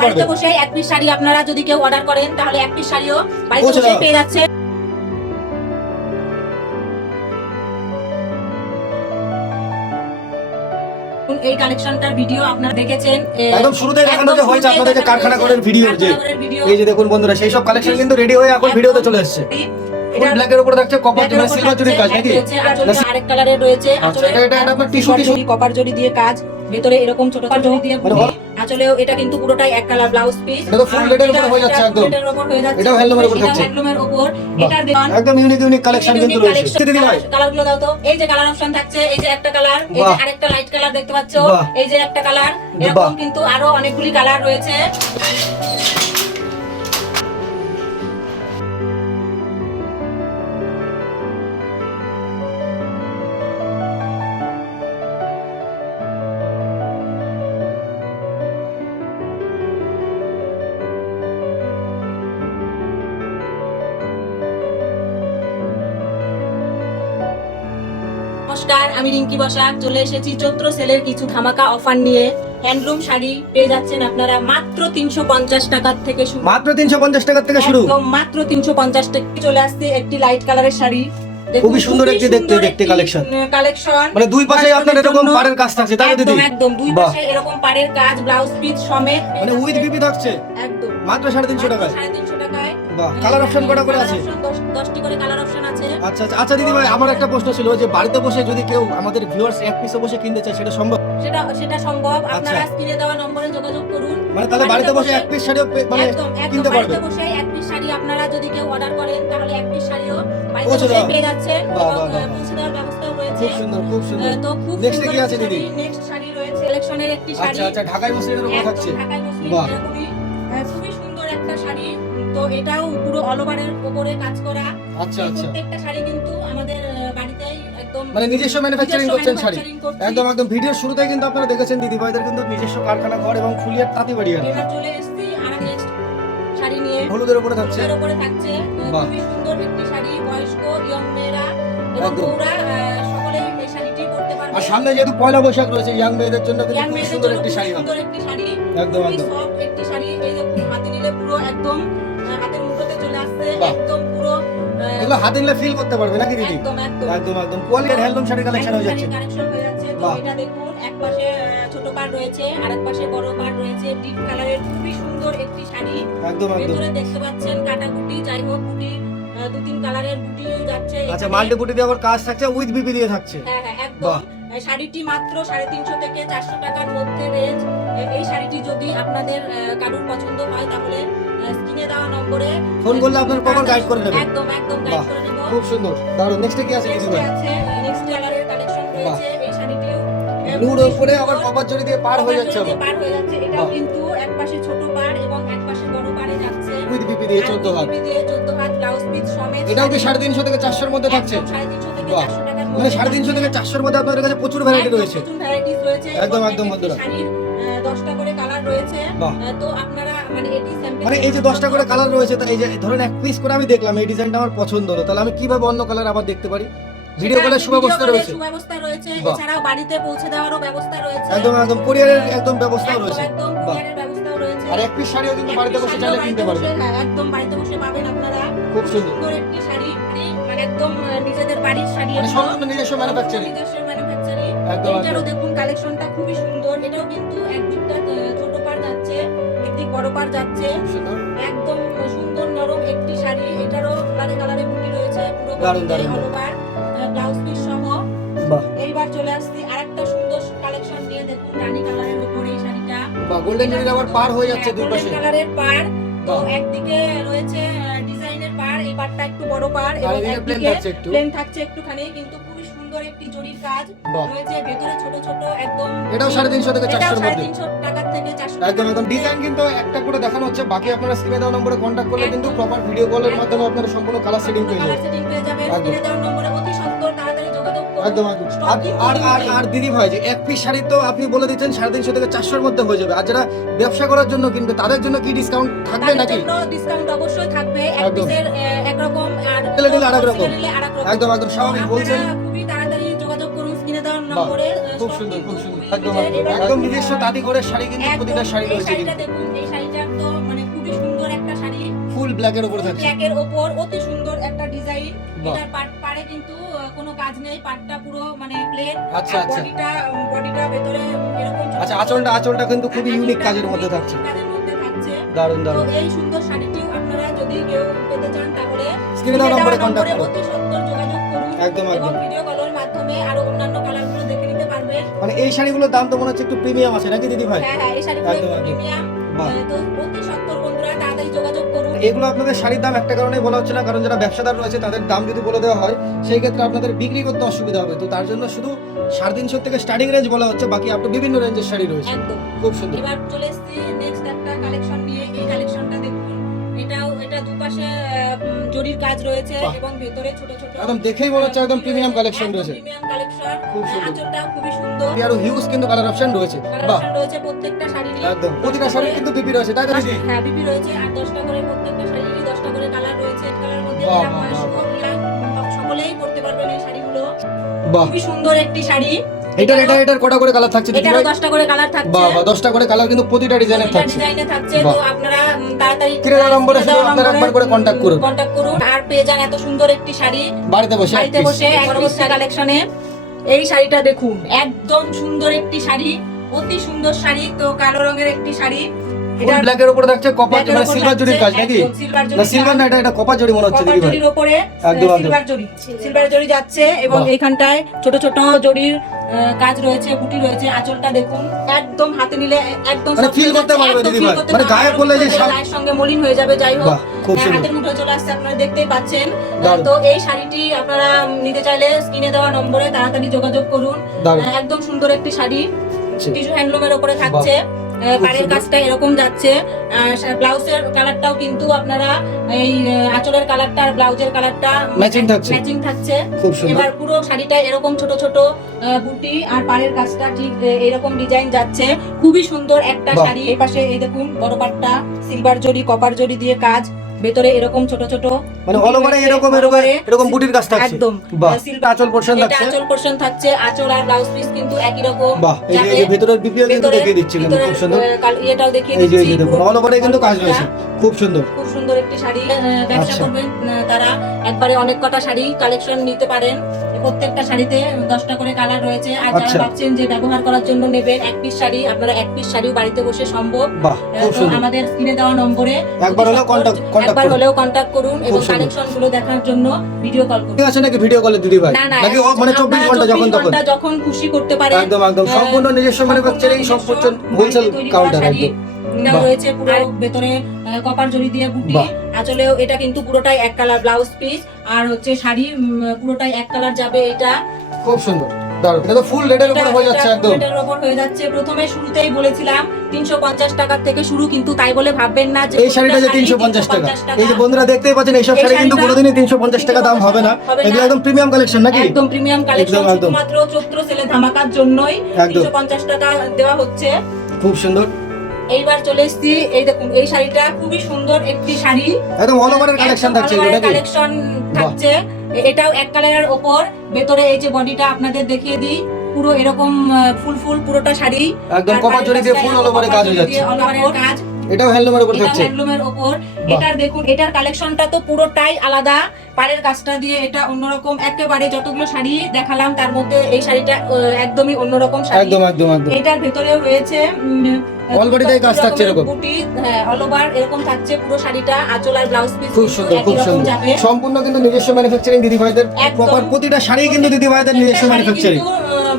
বাড়িতে বসে এক পিস শাড়ি আপনারা যদি কেউ অর্ডার করেন তাহলে এক পিস শাড়িও বাড়িতে বসে পেয়ে যাচ্ছে। এই কালেকশনটার ভিডিও আপনারা দেখেছেন, একদম শুরুতেই দেখানো যে হয়েছে আপনাদের কারখানা করের ভিডিও, যে এই যে দেখুন বন্ধুরা সেই সব কালেকশন কিন্তু রেডি হয়ে এখন ভিডিওতে চলে এসেছে। ফুল ব্ল্যাকের উপরে থাকছে কপার জরি সিলভার জরির কাজ নাকি? আরেক কালারের রয়েছে। আচ্ছা এটা আপনার টিস্যু কপার জরি দিয়ে কাজ, ভেতরে এরকম ছোট ছোট জরি দিয়ে আঁচলেও এটা কিন্তু পুরোটাই এক কালার ব্লাউজ পিস। এটা তো ফুল লেটের উপর হয়ে যাচ্ছে একদম। এটার উপর হয়ে যাচ্ছে, এটাও হ্যান্ডলুমের উপর থাকছে। হ্যান্ডলুমের উপর এটার দেখুন একদম ইউনিক কালেকশন কিন্তু রয়েছে। দিদি ভাই কালারগুলো দাও তো। এই যে কালার অপশন থাকছে, এই যে একটা কালার, এই যে আরেকটা লাইট কালার দেখতে পাচ্ছো, এই যে একটা কালার, এরকম কিন্তু আরো অনেকগুলি কালার রয়েছে। নমস্কার, আমি রিঙ্কি বসাক চলে এসেছি চৈত্র সেলের কিছু ধামাকা অফার নিয়ে। হ্যান্ডলুম শাড়ি পেয়ে যাচ্ছেন আপনারা মাত্র 350 টাকা থেকে শুরু। মাত্র 350 টাকা থেকে শুরু, একদম মাত্র 350 টাকা। চলে আসছে একটি লাইট কালারের শাড়ি, খুবই সুন্দর একটি দেখতে কালেকশন। মানে দুই পাশে আপনার এরকম পাড়ের কাজ থাকছে তাই দিদি? একদম দুই পাশে এরকম পাড়ের কাজ, ব্লাউজ পিস সমেত, মানে উইথ বিবি থাকছে একদম মাত্র 350 টাকায়। 350 টাকায়। বাহ, কালার অপশন কটা করে আছে? 10টি করে কালার অপশন আছে। আচ্ছা আচ্ছা দিদি ভাই, আমার একটা প্রশ্ন ছিল যে বাড়িতে বসে যদি কেউ আমাদের ভিউয়ার্স এক পিসে বসে কিনতে চায় সেটা সম্ভব? সেটা সম্ভব। আপনারা স্ক্রিনে দেওয়া নম্বরে যোগাযোগ করুন। মানে তাহলে বাড়িতে বসে এক পিস শাড়িও মানে কিনতে পারবে? বাড়িতে বসে এক পিস শাড়ি আপনারা যদি কেউ অর্ডার করেন তাহলে এক পিস শাড়িও বাড়িতে বসে পেয়ে যাচ্ছেন এবং পৌঁছে দেওয়ার ব্যবস্থাও রয়েছে। খুব সুন্দর। তো খুব নেক্সট কি আছে দিদি? নেক্সট শাড়ি রয়েছে কালেকশনের একটি শাড়ি। আচ্ছা ঢাকাই মসলিনের উপর থাকছে। ঢাকাই মসলিন এরকমই খুবই সুন্দর একটা শাড়ি। তো এটাও পুরো অল ওভারের উপরে কাজ করা। আচ্ছা প্রত্যেকটা শাড়ি কিন্তু আমাদের বাড়িতেই একদম মানে নিজস্ব ম্যানুফ্যাকচারিং করছেন শাড়ি। একদম ভিডিওর শুরুতেই কিন্তু আপনারা দেখেছেন দিদি ভাইদের কিন্তু নিজস্ব কারখানা ঘর এবং ফুলিয়ার তাঁতিবাড়ি। এবার চলে এসেছি আর নেক্সট শাড়ি নিয়ে। হলুদের উপরে থাকছে। হলুদের উপরে থাকছে খুবই সুন্দর একটি শাড়ি। বয়স্ক ইয়ং মেয়েরা এবং বউরা সকলেই এই শাড়িটি পরতে পারবে। আর সামনে যেহেতু পয়লা বৈশাখ রয়েছে, ইয়াং মেয়েদের জন্য কিন্তু খুব সুন্দর একটি শাড়ি। একদম সফট একটি শাড়ি। এই দেখুন হাতে নিলে পুরো একদম হাতের মুঠোতে চলে আসছে, একদম পুরো এগুলো হাতে নিলে ফিল করতে পারবে নাকি দিদি? একদম কোয়ালিটির হ্যান্ডলুম শাড়ি কালেকশন হয়ে যাচ্ছে। তো এটা দেখুন এক পাশে ছোট পাড় রয়েছে, আরেক পাশে বড় পাড় রয়েছে। ডিপ কালারের খুবই সুন্দর একটি শাড়ি। ভেতরে দেখতে পাচ্ছেন কাটা বুটি, যাই হোক বুটি দু তিন কালারের বুটি যাচ্ছে। আচ্ছা মাল্টি বুটি দিয়ে আবার কাজ থাকছে, উইথ বিবি দিয়ে থাকছে। হ্যাঁ একদম। শাড়িটি মাত্র 350 থেকে 400 টাকার মধ্যে রেঞ্জ। এই শাড়িটি যদি আপনাদের কারোর পছন্দ হয় তাহলে স্ক্রিনে দেওয়া নম্বরে ফোন করলে আপনার প্রপার গাইড করে নেবে। একদম গাইড করে নেব। খুব সুন্দর দারুণ। নেক্সট কি আছে দিদি ভাই? নেক্সট কালারের কালেকশন রয়েছে। এই শাড়িটিও ব্লুর উপরে আবার কপার জরি দিয়ে পার হয়ে যাচ্ছে। এটাও কিন্তু এক পাশে ছোট পাড় এবং এক পাশে বড় পাড়ে যাচ্ছে। উইথ বিপি দিয়ে 14 হাত। বিপি দিয়ে 14 হাত ব্লাউজ পিস সমেত। এটাও কি 350 থেকে 400 এর মধ্যে থাকছে? 350 থেকে 400 টাকার মধ্যে। মানে 350 থেকে 400 এর মধ্যে আপনাদের কাছে প্রচুর ভ্যারাইটি রয়েছে। প্রচুর ভ্যারাইটিস রয়েছে। একদম বন্ধুরা। শাড়ির 10টা করে কালার রয়েছে। তো আপনারা মানে এটি স্যাম্পল মানে এই যে 10টা করে কালার রয়েছে, তো এই যে ধরেন এক পিস করে আমি দেখলাম এই ডিজাইনটা আমার পছন্দ হলো, তাহলে আমি কিভাবে অন্য কালার আবার দেখতে পারি? ভিডিও কলের সুব্যবস্থা রয়েছে। এছাড়াও বাড়িতে পৌঁছে দেওয়ারও ব্যবস্থা রয়েছে। একদম কুরিয়ারের একদম ব্যবস্থাও রয়েছে। একদম কুরিয়ারের ব্যবস্থাও রয়েছে। আর এক পিস শাড়িও কিন্তু বাড়িতে বসে চাইলে কিনতে পারবেন। হ্যাঁ একদম বাড়িতে বসে পাবেন আপনারা। খুব সুন্দর একটি শাড়ি, মানে একদম নিজেদের বাড়ির শাড়ি, মানে সম্পূর্ণ নিজস্ব ম্যানুফ্যাকচারিং। এটারও দেখুন কালেকশনটা খুবই সুন্দর। এটাও কিন্তু একদিকটা ছোট পাড় যাচ্ছে, একদিক বড় পাড় যাচ্ছে। একদম সুন্দর নরম একটি শাড়ি। এটারও কালারে বুটি রয়েছে, পুরো অল ওভার ব্লাউজ পিস সহ। এইবার চলে আসছি আরেকটা সুন্দর কালেকশন নিয়ে। দেখুন রানী কালারের উপরে এই শাড়িটা। গোল্ডেন জরির আবার পার হয়ে যাচ্ছে দুই পাশে। গোল্ডেন কালারের পার। তো একদিকে রয়েছে ডিজাইনের পার, এই পারটা একটু বড় পার এবং একদিকে প্লেন থাকছে একটুখানি, কিন্তু খুবই সুন্দর একটি জরির কাজ রয়েছে। ভেতরে ছোট ছোট একদম। এটাও 350 থেকে 400 এর মধ্যে। 350 টাকা থেকে 400 একদম ডিজাইন কিন্তু একটা করে দেখানো হচ্ছে। বাকি আপনারা স্ক্রিনে দেওয়া নম্বরে কন্টাক্ট করলে কিন্তু প্রপার ভিডিও কলের মাধ্যমে আপনারা সম্পূর্ণ কালার সেটিং পেয়ে যাবেন। স্ক্রিনে দেওয়া নম্বরে অতি সত্বর তাড়াতাড়ি যোগাযোগ করুন। একদম আর দিদি ভাই যে এক পিস শাড়ি তো আপনি বলে দিচ্ছেন 350 থেকে 400 এর মধ্যে হয়ে যাবে, আর যারা ব্যবসা করার জন্য কিনবে তাদের জন্য কি ডিসকাউন্ট থাকবে নাকি? ডিসকাউন্ট অবশ্যই থাকবে। এক পিসের একরকম আর নিলে আরেক রকম। একদম স্বাভাবিক বলছেন। খুবই তাড়াতাড়ি যোগাযোগ করুন স্ক্রিনে দেওয়া নম্বরে। খুব সুন্দর। একদম একদম নিজস্ব তাঁতি করে শাড়ি কিন্তু প্রতিটা শাড়ি এই রয়েছে শাড়িটা দেখুন, এই শাড়িটা তো মানে খুবই সুন্দর একটা শাড়ি, ফুল ব্ল্যাকের উপরে থাকছে। ব্ল্যাকের উপর অতি সুন্দর একটা ডিজাইন। বাহ। এটার পাড়ে কিন্তু কোনো কাজ নেই, পাটটা পুরো মানে প্লেন। আচ্ছা, আচ্ছা। বডিটা ভেতরে এরকম ছোট আচ্ছা, ছোট আঁচলটা কিন্তু খুবই আঁচলটা ইউনিক কাজের খুবই মধ্যে থাকছে। ইউনিক কাজের মধ্যে থাকছে। দারুণ তো দারুণ। এই সুন্দর শাড়িটিও আপনারা যদি কেউ পেতে চান তাহলে স্ক্রিনে দেওয়া নম্বরে কন্টাক্ট করুন। অতি সত্বর যোগাযোগ করুন একদম এবং একদম। ভিডিও কলের মাধ্যমে আরো অন্যান্য কালারগুলো দেখে নিতে পারবেন। মানে এই শাড়িগুলোর দাম তো মনে হচ্ছে একটু প্রিমিয়াম আছে নাকি দিদি ভাই? হ্যাঁ হ্যাঁ, এই শাড়িগুলো একদম, একদম। প্রিমিয়াম। বাহ। তো অতি সত্বর বন্ধুরা তাড়াতাড়ি যোগাযোগ করুন। এগুলো আপনাদের শাড়ির দাম একটা কারণেই বলা হচ্ছে না, কারণ যারা ব্যবসাদার রয়েছে তাদের দাম যদি বলে দেওয়া হয় সেই ক্ষেত্রে আপনাদের বিক্রি করতে অসুবিধা হবে। তো তার জন্য শুধু 350 থেকে স্টার্টিং রেঞ্জ বলা হচ্ছে, বাকি আপনি বিভিন্ন রেঞ্জের শাড়ি রয়েছে। একদম। খুব সুন্দর। এবার চলে এসেছি নেক্সট একটা কালেকশন নিয়ে। এই কালেকশনটা দেখুন, এটা দুপাশে জরির কাজ রয়েছে বাহ। এবং ভেতরে ছোট ছোট একদম দেখেই মনে হচ্ছে একদম প্রিমিয়াম কালেকশন রয়েছে। Premium collection. খুব সুন্দর। আঁচলটা খুবই সুন্দর, আরো হিউজ কিন্তু কালার অপশন রয়েছে। বাহ, কালেকশন রয়েছে প্রত্যেকটা শাড়ির। একদম প্রতিটা শাড়ি কিন্তু বিপি রয়েছে, তাই তো দিদি? হ্যাঁ, বিপি রয়েছে আর 10টা করে প্রত্যেকটা শাড়ির 10টা করে কালার রয়েছে। কালারের মধ্যে বাহ, এরা বাহ, বয়স্ক, বাহ। মহিলা সকলেই পরতে পারবেন এই শাড়িগুলো। বাহ, খুবই সুন্দর একটি শাড়ি। এটার কটা করে কালার থাকছে দিদি এটারও ভাই? 10টা করে কালার থাকছে। বাহ বাহ, 10টা করে কালার কিন্তু প্রতিটা ডিজাইনের প্রতিটা থাকছে। ডিজাইনে থাকছে। বাহ। তো আপনারা তাড়াতাড়ি স্ক্রিনে দেওয়া নম্বরে শুধু আপনারা একবার করে কন্টাক্ট করুন। কন্টাক্ট করুন আর পেয়ে যান এত সুন্দর একটি শাড়ি বাড়িতে বসে বাড়িতে বসে। পরবর্তী কালেকশনে এই শাড়িটা দেখুন, একদম সুন্দর একটি শাড়ি, অতি সুন্দর শাড়ি। তো কালো রঙের একটি শাড়ি, ফুল ব্ল্যাকের উপরে থাকছে কপার মানে সিলভার জরির কাজ নাকি? না সিলভার না, এটা কপার জরি মনে হচ্ছে দিদি ভাই। জরির উপরে একদম, একদম। সিলভার জরি যাচ্ছে এবং বাহ। এইখানটায় ছোট ছোট জরির কাজ রয়েছে, বুটি রয়েছে। আঁচলটা দেখুন, একদম হাতে নিলে একদম মানে soft feel হয়ে করতে যাচ্ছে, পারবে একদম দিদি feel ভাই। করতে মানে পারবে। গায়ে পরলে যে গায়ের সঙ্গে মলিন হয়ে যাবে, যাই হোক বাহ, খুব সুন্দর। হাতের মুঠোয় চলে আসছে, আপনারা দেখতেই পাচ্ছেন। দারুণ। তো এই শাড়িটি আপনারা নিতে চাইলে স্ক্রিনে দেওয়া নম্বরে তাড়াতাড়ি যোগাযোগ করুন। দারুণ। একদম সুন্দর একটি শাড়ি, আচ্ছা। টিস্যু হ্যান্ডলুমের উপরে থাকছে। পাড়ের সুন্দর। কাজটা এরকম যাচ্ছে। ব্লাউজের কালারটাও কিন্তু আপনারা এই আঁচলের কালারটা আর ব্লাউজের কালারটা Matching থাকছে। ম্যাচিং থাকছে। খুব সুন্দর। এবার পুরো শাড়িটা এরকম ছোট ছোট বুটি আর পাড়ের কাজটা ঠিক এরকম ডিজাইন যাচ্ছে। খুবই সুন্দর একটা বাহ। শাড়ি। এই পাশে এই দেখুন বড় পাটটা সিলভার জরি, কপার জরি দিয়ে কাজ, ভেতরে এরকম ছোট ছোট মানে বুটি অল ওভারে রয়েছে, এরকম all over এ এরকম বুটির কাজ থাকছে। একদম। বাহ, সিলভার আঁচল পোরশন এটা থাকছে। আঁচল পোরশন থাকছে। আঁচল আর ব্লাউজ পিস কিন্তু একই রকম বাহ, এই যে- এই যে ভেতরের বিপিও কিন্তু দেখিয়ে দিচ্ছি কিন্তু খুব সুন্দর। এটাও দেখিয়ে এই যে দিচ্ছি। দেখুন অল ওভারে কিন্তু কাজ রয়েছে, খুব সুন্দর। খুব সুন্দর একটি শাড়ি। ব্যবসা আচ্ছা। করবেন তারা একবারে অনেক কটা শাড়ি কালেকশন নিতে পারেন। প্রত্যেকটা শাড়িতে 10টা করে কালার রয়েছে। আর যারা আচ্ছা। ভাবছেন যে ব্যবহার করার জন্য নেবেন এক পিস শাড়ি, আপনারা এক পিস শাড়িও বাড়িতে বসে সম্ভব। বাহ, খুব তো সুন্দর। আমাদের স্ক্রিনে দেওয়া নম্বরে একবার হলেও কন্টাক্ট একবার করুন। হলেও কন্টাক্ট করুন এবং সুন্দর। কালেকশন গুলো দেখার জন্য ভিডিও কল করুন। ঠিক আছে নাকি ভিডিও কলে দিদি ভাই? না না, নাকি মানে 24 ঘন্টা যখন তখন? যখন খুশি করতে পারেন। একদম একদম সম্পূর্ণ নিজস্ব ম্যানুফ্যাকচারিং, সম্পূর্ণ হোলসেল কাউন্টার একদম। এটাও বাহ। রয়েছে পুরো ভেতরে কপার জরি দিয়ে বুটি। বাহ। আঁচলেও এটা কিন্তু পুরোটাই এক কালার ব্লাউজ পিস আর হচ্ছে শাড়ি পুরোটাই এক কালার যাবে। এটা খুব সুন্দর, দারুণ। এটা তো ফুল রেডের উপরে হয়ে যাচ্ছে একদম। এটার উপর হয়ে যাচ্ছে। প্রথমে শুরুতেই বলেছিলাম 350 টাকা থেকে শুরু, কিন্তু তাই বলে ভাববেন না যে এই শাড়িটা যে 350 টাকা। এই যে বন্ধুরা দেখতেই পাচ্ছেন এইসব এই শাড়ি কিন্তু শাড়িটা কোনোদিনই 350 টাকা দাম হবে না। হবে না। এগুলো একদম প্রিমিয়াম কালেকশন নাকি? একদম প্রিমিয়াম কালেকশন, একদম, একদম। শুধুমাত্র চৈত্র সেলে ধামাকার জন্যই একদম। 350 টাকা দেওয়া হচ্ছে। খুব সুন্দর। এইবার চলে এসেছি, এই দেখুন এই শাড়িটা খুবই সুন্দর একটি শাড়ি। একদম অল ওভারের কালেকশন থাকছে এগুলো নাকি? কালেকশন থাকছে। এটাও এক কালারের ওপর, ভেতরে এই যে বডিটা আপনাদের দেখিয়ে দিই, পুরো এরকম ফুল ফুল পুরোটা শাড়ি একদম আর কপার জরি দিয়ে ফুল অল ওভারে কাজ হয়ে যাচ্ছে। all over এর কাজ। এটাও হ্যান্ডলুমের উপর এটা থাকছে। হ্যান্ডলুমের ওপর। এটার দেখুন এটার কালেকশনটা তো পুরোটাই আলাদা। পাড়ের কাজটা দিয়ে এটা অন্যরকম। একেবারে যতগুলো শাড়ি দেখালাম তার মধ্যে এই শাড়িটা একদমই অন্যরকম শাড়ি। একদম একদম একদম। এটার ভেতরেও রয়েছে All body টাই কাজ থাকছে এরকম। বুটি, হ্যাঁ অল ওভার এরকম থাকছে পুরো শাড়িটা। আঁচল আর ব্লাউজ পিস খুব সুন্দর, খুব সুন্দর। যাবে। সম্পূর্ণ কিন্তু নিজস্ব ম্যানুফ্যাকচারিং দিদি ভাইদের। একদম। প্রপার প্রতিটা শাড়ি কিন্তু দিদি ভাইদের নিজস্ব ম্যানুফ্যাকচারিং।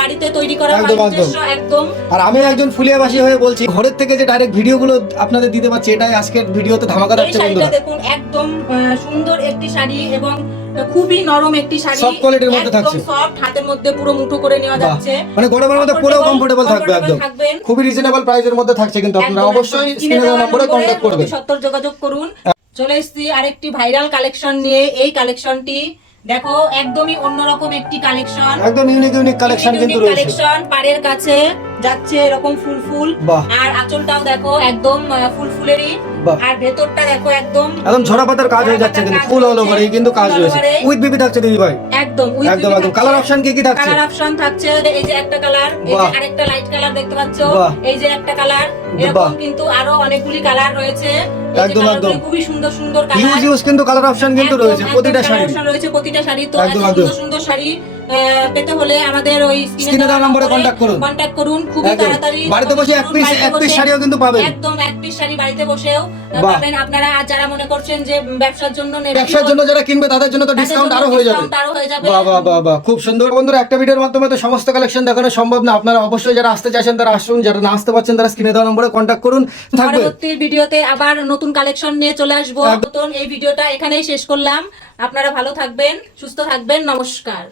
বাড়িতে তৈরি করা হয় একদম, একদম। নিজস্ব, একদম। আর আমি একজন ফুলিয়াবাসী হয়ে বলছি, ঘরের থেকে যে ডাইরেক্ট ভিডিওগুলো আপনাদের দিতে পারছি, এটাই আজকের ভিডিওতে ধামাকা এই থাকছে শাড়িটা বন্ধুরা। দেখুন একদম সুন্দর একটি শাড়ি এবং খুবই নরম একটি শাড়ি। Soft quality র মধ্যে থাকছে। একদম সফট, হাতের মধ্যে পুরো মুঠো করে নেওয়া বাহ, যাচ্ছে। মানে গরমের মধ্যে পুরো কমফোর্টেবল থাকবে একদম। থাকবেন। খুবই রিজনেবল প্রাইসের মধ্যে থাকছে কিন্তু আপনারা একদম, অবশ্যই একদম। স্ক্রিনে দেওয়া নম্বরে কন্টাক্ট করবেন। অতি সত্বর যোগাযোগ করুন। চলে এসেছি আরেকটি ভাইরাল কালেকশন নিয়ে। এই কালেকশনটি দেখো একদমই অন্যরকম একটি কালেকশন। একদম ইউনিক ইউনিক কালেকশন কিন্তু রয়েছে। কালেকশন পাড়ের কাছে যাচ্ছে এরকম ফুল ফুল। বাহ। আর আঁচলটাও দেখো একদম ফুল ফুলেরই বাহ। আর ভেতরটা দেখো একদম একদম ঝরা পাতার কাজ হয়ে যাচ্ছে, কিন্তু ফুল অল ওভারে কিন্তু কাজ রয়েছে। উইথ বিবি থাকছে দিদি ভাই, একদম একদম একদম। কালার অপশন কি কি থাকছে? কালার অপশন থাকছে, এই যে একটা কালার, এই যে বাহ। আরেকটা লাইট কালার দেখতে পাচ্ছো, বাহ। এই যে একটা কালার, বাহ। এরকম কিন্তু আরো অনেকগুলি কালার রয়েছে। এই যে একদম, কালারগুলি একদম। খুবই সুন্দর সুন্দর ইউজ কালার। ইউজ কিন্তু কালার অপশন কিন্তু একদম, রয়েছে একদম প্রতিটা colour শাড়ি। option রয়েছে প্রতিটা শাড়ি। তো এত একদম, সুন্দর একদম। সুন্দর শাড়ি পেতে হলে আমাদের ওই স্ক্রিনে দেওয়া নম্বরে কন্ট্যাক্ট করুন। কন্ট্যাক্ট করুন খুবই একদম। তাড়াতাড়ি। বাড়িতে বসে এক পিস শাড়িও কিন্তু পাবেন। একদম এক পিস শাড়ি বাড়িতে বসেও বাহ। পাবেন আপনারা। আর যারা মনে করছেন যে ব্যবসার জন্য নেবেন, ব্যবসার জন্য যারা কিনবে তাদের জন্য তো তাদের ডিসকাউন্ট জন্য আরো হয়ে যাবে। discount আরো হয়ে যাবে। বাহ বাহ বাহ বাহ, খুব সুন্দর। বন্ধুরা, একটা ভিডিওর মাধ্যমে তো সমস্ত কালেকশন দেখানো সম্ভব না, আপনারা অবশ্যই যারা আসতে চাইছেন তারা আসুন, যারা না আসতে পারছেন তারা স্ক্রিনে দেওয়া নম্বরে কন্ট্যাক্ট করুন। থাকবে পরবর্তী ভিডিওতে আবার নতুন কালেকশন নিয়ে চলে আসবো। একদম। নতুন এই ভিডিওটা এখানেই শেষ করলাম। আপনারা ভালো থাকবেন, সুস্থ থাকবেন, নমস্কার।